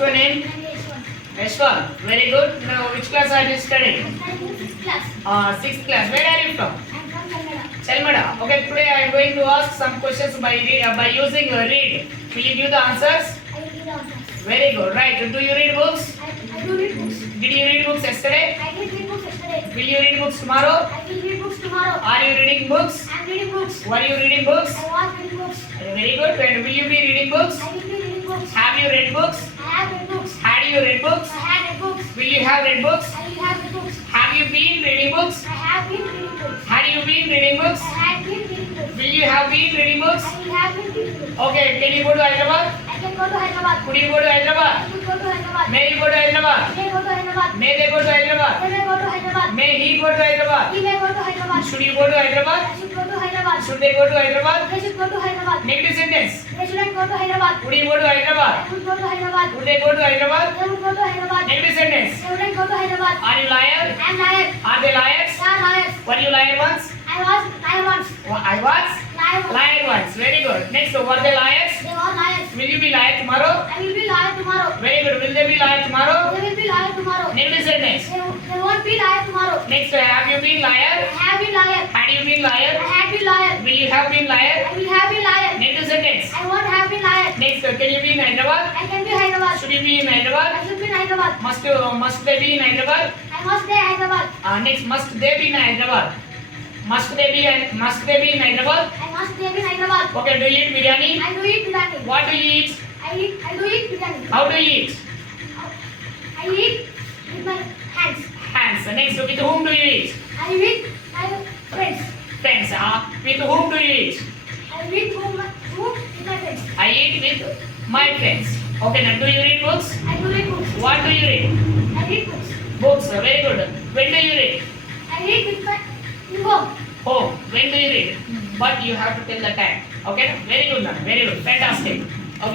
your name? Ashwal. Very good. Now, which class are you studying? Sixth class. Sixth class. Where are you from? I'm from Kannada. Chalmada. Okay, today I am going to ask some questions by using read. Will you give the answers? I will give the answers. Very good. Right. Do you read books? I do read books. Did you read books yesterday? I did read books yesterday. Will you read books tomorrow? I will read books tomorrow. Are you reading books? I'm reading books. Were you reading books? I was reading books. Very good. And will you be reading books? I will be reading books. Have you read books? I have read books. Had you read books? I have read books. Will you have read books? I will have read books. Have you been reading books? I have been reading books. Had you been reading books? I have been reading books. Will you have been reading books? I will have been reading books. Okay, can you go to Hyderabad? I can go to Hyderabad. Could you go to Hyderabad? I will go to Hyderabad. May you go to Hyderabad? May go to Hyderabad. May they go to Hyderabad? They may go to Hyderabad. May he go to Hyderabad? He may go to Hyderabad. Should you go to Hyderabad? I should go to Hyderabad. Should they go to Hyderabad? They should go to Hyderabad. Negative sentence. They shouldn't go to Hyderabad. Would you go to Hyderabad? I would go to Hyderabad. Would they go to Hyderabad? They would go to Hyderabad. Negative sentence. They wouldn't go to Hyderabad. Are you liar? I am liar. Are they liars? They are liars. Were you liar once? I was liar once. I was Liar once. liar once. Very good. Next, were they liars? They are liars. Will you be liar tomorrow? I will be liar tomorrow. Very good. Will they be liar tomorrow? They will be liar tomorrow. Negative sentence. They won't be liar tomorrow. Next, have you been I liar? have been liar. Had you been I liar? have been liar. Will you have been liar? I will have been liar. Negative sentence. I won't have been liar. Next, can you be in Hyderabad? I can be Hyderabad. Should you be in I Hyderabad? should be in Hyderabad. Must they be in Hyderabad? I must stay Hyderabad. Next, must they be in Hyderabad? Must they be in Hyderabad? I must stay in Hyderabad. Okay, do you eat biryani? I do eat biryani. What do you eat? I do eat biryani. How do you eat? I eat with my hands. Hands. Next, with whom do you eat? I eat my friends. Friends. With whom do you eat? I eat with my friends. I eat with my friends. Okay, now do you read books? I do read books. What do you read? I read books. Books. Very good. When do you read? I read with my home. Home. When do you read? But you have to tell the time. Okay? Very good, ma'am. Very good. Fantastic.